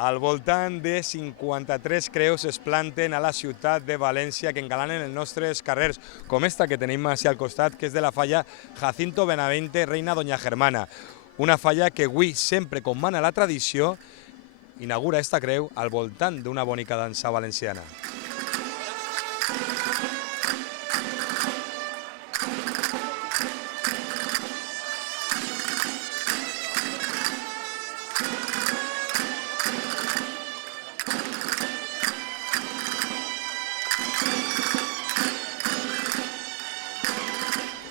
Al voltant de 53 creus es planten a la ciutat de València que engalanen els nostres carrers, com esta que tenim així al costat, que és de la falla Jacinto Benavente, Reina Doña Germana. Una falla que avui, sempre com mana la tradició, inaugura esta creu al voltant d'una bonica dansa valenciana.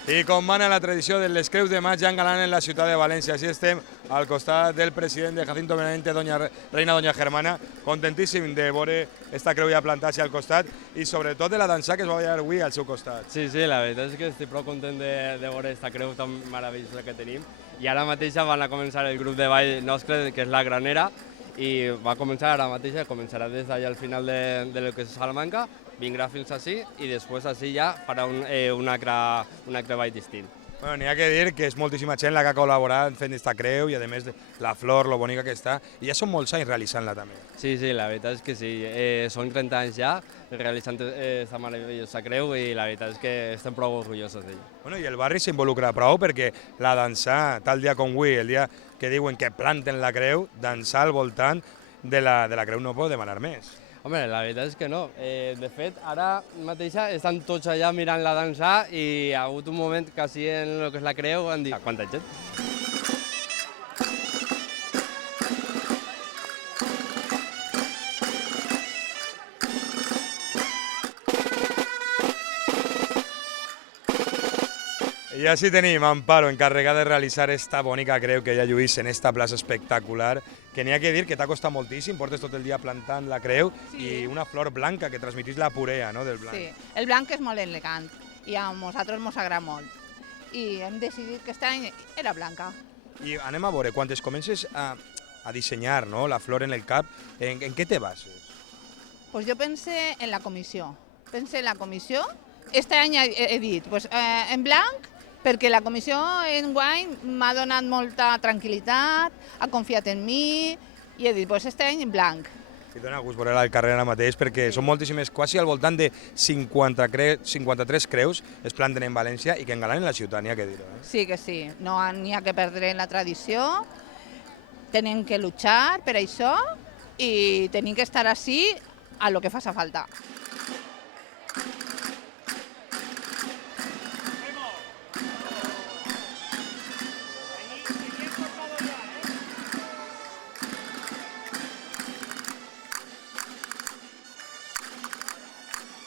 I com mana la tradició de les creus de maig ja engalanen la ciutat de València. Així estem al costat del president de Jacinto Benavente, Reina Doña Germana, contentíssim de veure esta creu ja plantada al costat i sobretot de la dansa que es va ballar avui al seu costat. Sí, la veritat és que estic prou content de veure esta creu tan meravellosa que tenim. I ara mateix van a començar el grup de ball nostre, que és la Granera, i va començar ara mateix, començarà des d'allà al final de lo que és Salamanca, vindrà fins així i després així ja farà un altre ball distint. Bueno, n'hi ha que dir que és moltíssima gent la que ha col·laborat fent aquesta creu i a més la flor, lo bonica que està, i ja són molts anys realitzant-la també. Sí, la veritat és que sí, són 30 anys ja realitzant aquesta meravellosa creu i la veritat és que estem prou orgullosos d'ella. Bueno, i el barri s'involucra prou perquè la dansar, tal dia com avui, el dia que diuen que planten la creu, dansar al voltant de la creu no pot demanar més. Home, la veritat és que no. De fet, ara mateixa estan tots allà mirant la dansa i ha hagut un moment que així en el que és la creu han dit quanta gent. I així tenim Amparo, encarregada de realitzar esta bonica creu que ja lluís en esta plaça espectacular, que n'hi ha que dir que t'ha costat moltíssim, portes tot el dia plantant la creu i una flor blanca que transmetís la purea, no, del blanc. Sí, el blanc és molt elegant i a nosaltres ens agrada molt. I hem decidit que aquest any era blanca. I anem a veure, quan es comences a dissenyar, no, la flor en el cap, en què te bases? Pues jo pense en la comissió. Este any he dit en blanc perquè la comissió enguany m'ha donat molta tranquil·litat, ha confiat en mi i he dit este any en blanc. I dona gust veure-la al carrer ara mateix perquè són moltíssimes, quasi al voltant de 53 creus es planten en València i que engalanen la ciutat, n'hi ha que dir-ho. Sí que sí, no n'hi ha que perdre la tradició, tenim que luchar per això i tenim que estar així a lo que faci falta.